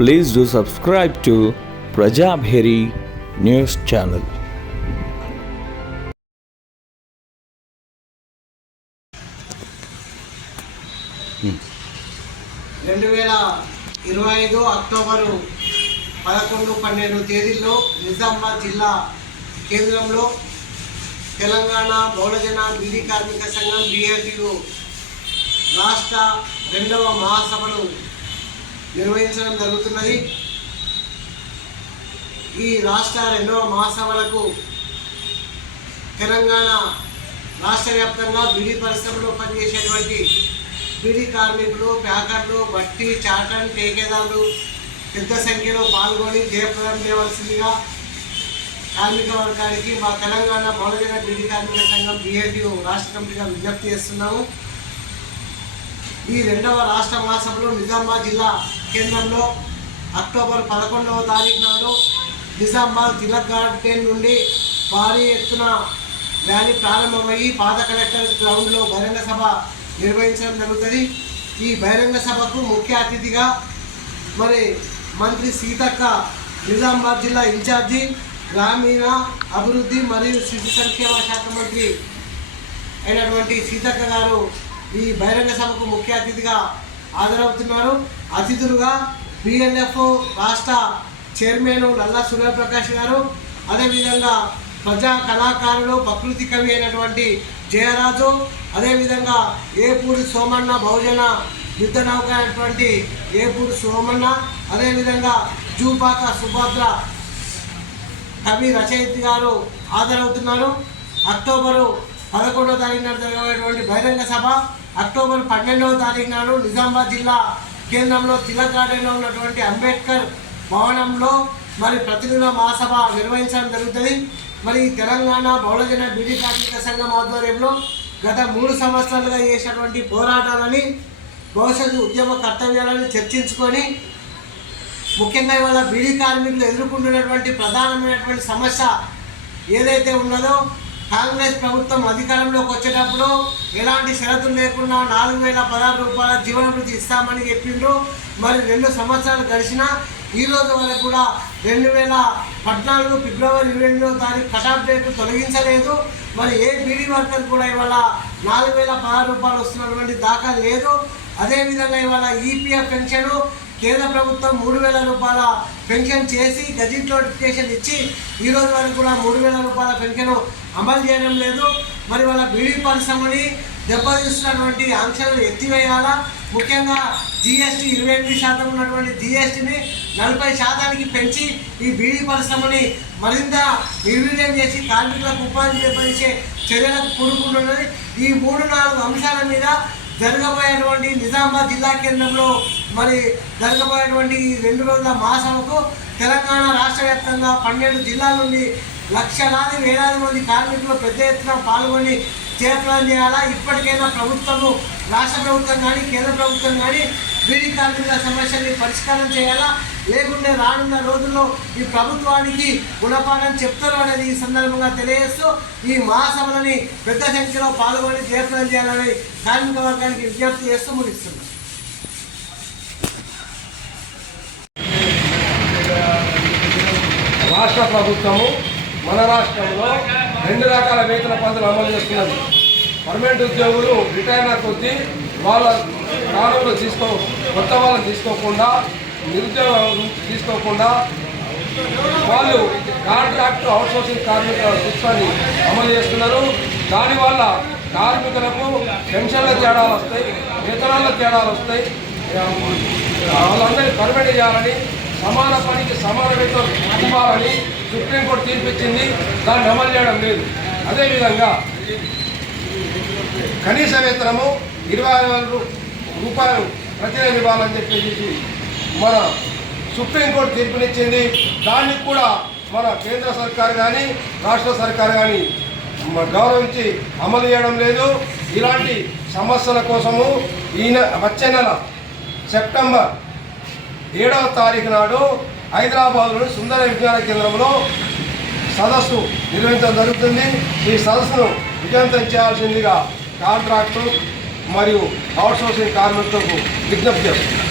Please do subscribe to Prajabheri News Channel. October 11-12 తేదీల్లో నిజామాబాద్ జిల్లా కేంద్రంలో తెలంగాణ బహుళజన బీడీ కార్మిక సంఘం BLTU రాష్ట్ర 2వ మహాసభను నిర్వహించడం జరుగుతున్నది. ఈ రాష్ట్ర 2వ మహాసభలకు తెలంగాణ రాష్ట్ర వ్యాప్తంగా బీడీ పరిశ్రమలో పనిచేసేటువంటి బీడీ కార్మికులు, ప్యాకర్లు, బట్టి, చాటన్, టేకేదారులు పెద్ద సంఖ్యలో పాల్గొని జయప్రదం చేయవలసిందిగా కార్మిక వర్గానికి మా తెలంగాణ బహుళజన బీడీ కార్మిక సంఘం BLTU రాష్ట్ర కమిటీగా విజ్ఞప్తి చేస్తున్నాము. ఈ 2వ రాష్ట్ర మహాసభలో నిజామాబాద్ జిల్లా కేంద్రంలో అక్టోబర్ 11వ తారీఖు నాడు నిజామాబాద్ తిలక్ గార్డెన్ నుండి భారీ ఎత్తున ర్యాలీ ప్రారంభమయ్యి పాత కలెక్టర్ గ్రౌండ్లో బహిరంగ సభ నిర్వహించడం జరుగుతుంది. ఈ బహిరంగ సభకు ముఖ్య అతిథిగా మంత్రి సీతక్క, నిజామాబాద్ జిల్లా ఇన్ఛార్జి, గ్రామీణ అభివృద్ధి మరియు శిశు సంక్షేమ శాఖ మంత్రి అయినటువంటి సీతక్క గారు ఈ బహిరంగ సభకు ముఖ్య అతిథిగా హాజరవుతున్నారు. అతిథులుగా BLF రాష్ట్ర చైర్మన్ నల్లా సూర్యప్రకాష్ గారు, అదేవిధంగా ప్రజా కళాకారులు, ప్రకృతి కవి అయినటువంటి జయరాజు, అదేవిధంగా ఏపూరి సోమన్న, బహుజన యుద్ధ నౌక అయినటువంటి ఏపూరి సోమన్న, అదేవిధంగా జూపాక సుభద్ర కవి రచయిత గారు హాజరవుతున్నారు. అక్టోబరు 11వ తారీఖు నాడు జరగబోయేటువంటి బహిరంగ సభ అక్టోబర్ 12వ తారీఖు నాడు నిజామాబాద్ జిల్లా కేంద్రంలో తిలక్ గార్డెన్లో ఉన్నటువంటి అంబేద్కర్ భవనంలో ప్రతినిధుల మహాసభ నిర్వహించడం జరుగుతుంది. తెలంగాణ బహుళజన బీడీ కార్మిక సంఘం ఆధ్వర్యంలో గత 3 సంవత్సరాలుగా చేసినటువంటి పోరాటాలని, భవిష్యత్తు ఉద్యమ కర్తవ్యాలను చర్చించుకొని ముఖ్యంగా ఇవాళ బీడీ కార్మికులు ఎదుర్కొంటున్నటువంటి ప్రధానమైనటువంటి సమస్య ఏదైతే ఉన్నదో, కాంగ్రెస్ ప్రభుత్వం అధికారంలోకి వచ్చేటప్పుడు ఎలాంటి షరతులు లేకుండా 4016 రూపాయల జీవనభృతి ఇస్తామని చెప్పిండ్రు. 2 సంవత్సరాలు గడిచినా ఈరోజు వరకు కూడా 2014 ఫిబ్రవరి 22వ తారీఖు కటాఫ్ డేట్ తొలగించలేదు. ఏ బీడీ వర్కర్ కూడా ఇవాళ 4016 రూపాయలు వస్తున్నటువంటి దాఖలు లేదు. అదేవిధంగా ఇవాళ EPF పెన్షన్ కేంద్ర ప్రభుత్వం 3000 రూపాయల పెన్షన్ చేసి గజెట్ నోటిఫికేషన్ ఇచ్చి ఈరోజు వరకు కూడా 3000 రూపాయల పెన్షన్ అమలు చేయడం లేదు. వాళ్ళ బీడీ పరిశ్రమని దెబ్బతీస్తున్నటువంటి ఆంక్షలను ఎత్తివేయాలా. ముఖ్యంగా GST 28% ఉన్నటువంటి GSTని 40% పెంచి ఈ బీడీ పరిశ్రమని మరింత నిర్వీర్యం చేసి కార్మికులకు ఉపాధి చేపట్టే చర్యలకు కూడుకుంటున్నది. ఈ 3-4 అంశాల మీద జరగబోయేటువంటి నిజామాబాద్ జిల్లా కేంద్రంలో జరగబోయేటువంటి ఈ 2 రోజుల మహాసభకు తెలంగాణ రాష్ట్ర వ్యాప్తంగా 12 జిల్లాల నుండి లక్షలాది వేలాది మంది కార్మికులు పెద్ద ఎత్తున పాల్గొని జయప్రదం చేయాలా. ఇప్పటికైనా ప్రభుత్వము, రాష్ట్ర ప్రభుత్వం కానీ కేంద్ర ప్రభుత్వం కానీ బీడీ కార్మికుల సమస్యని పరిష్కారం చేయాలా. లేకుంటే రానున్న రోజుల్లో ఈ ప్రభుత్వానికి గుణపాఠం చెప్తారు అనేది ఈ సందర్భంగా తెలియజేస్తూ ఈ మహాసభలని పెద్ద సంఖ్యలో పాల్గొని జయప్రదం చేయాలని కార్మిక వర్గానికి విజ్ఞప్తి చేస్తూ ముగిస్తున్నారు. రాష్ట్ర ప్రభుత్వము మన రాష్ట్రంలో 2 రకాల వేతన పద్ధతులు అమలు చేస్తున్నది. పర్మనెంట్ ఉద్యోగులు రిటైర్మెంట్ కొద్దీ వాళ్ళ కాలంలో కొత్త వాళ్ళని తీసుకోకుండా, నిరుద్యోగం తీసుకోకుండా వాళ్ళు కాంట్రాక్ట్ అవుట్సోర్సింగ్ కార్మికుల సిస్టాన్ని అమలు చేస్తున్నారు. దానివల్ల కార్మికులకు పెన్షన్ల తేడాలు వస్తాయి, వేతనాల తేడాలు వస్తాయి. వాళ్ళందరినీ పర్మనెంట్ చేయాలని, సమాన పనికి సమాన వేతనం ఇవ్వాలని సుప్రీంకోర్టు తీర్పిచ్చింది. దాన్ని అమలు చేయడం లేదు. అదేవిధంగా కనీస వేతనము 20,000 రూపాయలు ప్రతి నెల ఇవ్వాలని చెప్పేసి మన సుప్రీంకోర్టు తీర్పునిచ్చింది. దానికి కూడా మన కేంద్ర సర్కారు కానీ రాష్ట్ర సర్కారు కానీ గౌరవించి అమలు చేయడం లేదు. ఇలాంటి సమస్యల కోసము వచ్చే నెల సెప్టెంబర్ 7వ తారీఖు నాడు హైదరాబాద్లోని సుందర విజ్ఞాన కేంద్రంలో సదస్సు నిర్వహించడం జరుగుతుంది. ఈ సదస్సును విజయవంతం చేయాల్సిందిగా కాంట్రాక్టు మరియు అవుట్సోర్సింగ్ కార్మికులకు విజ్ఞప్తి చేస్తున్నారు.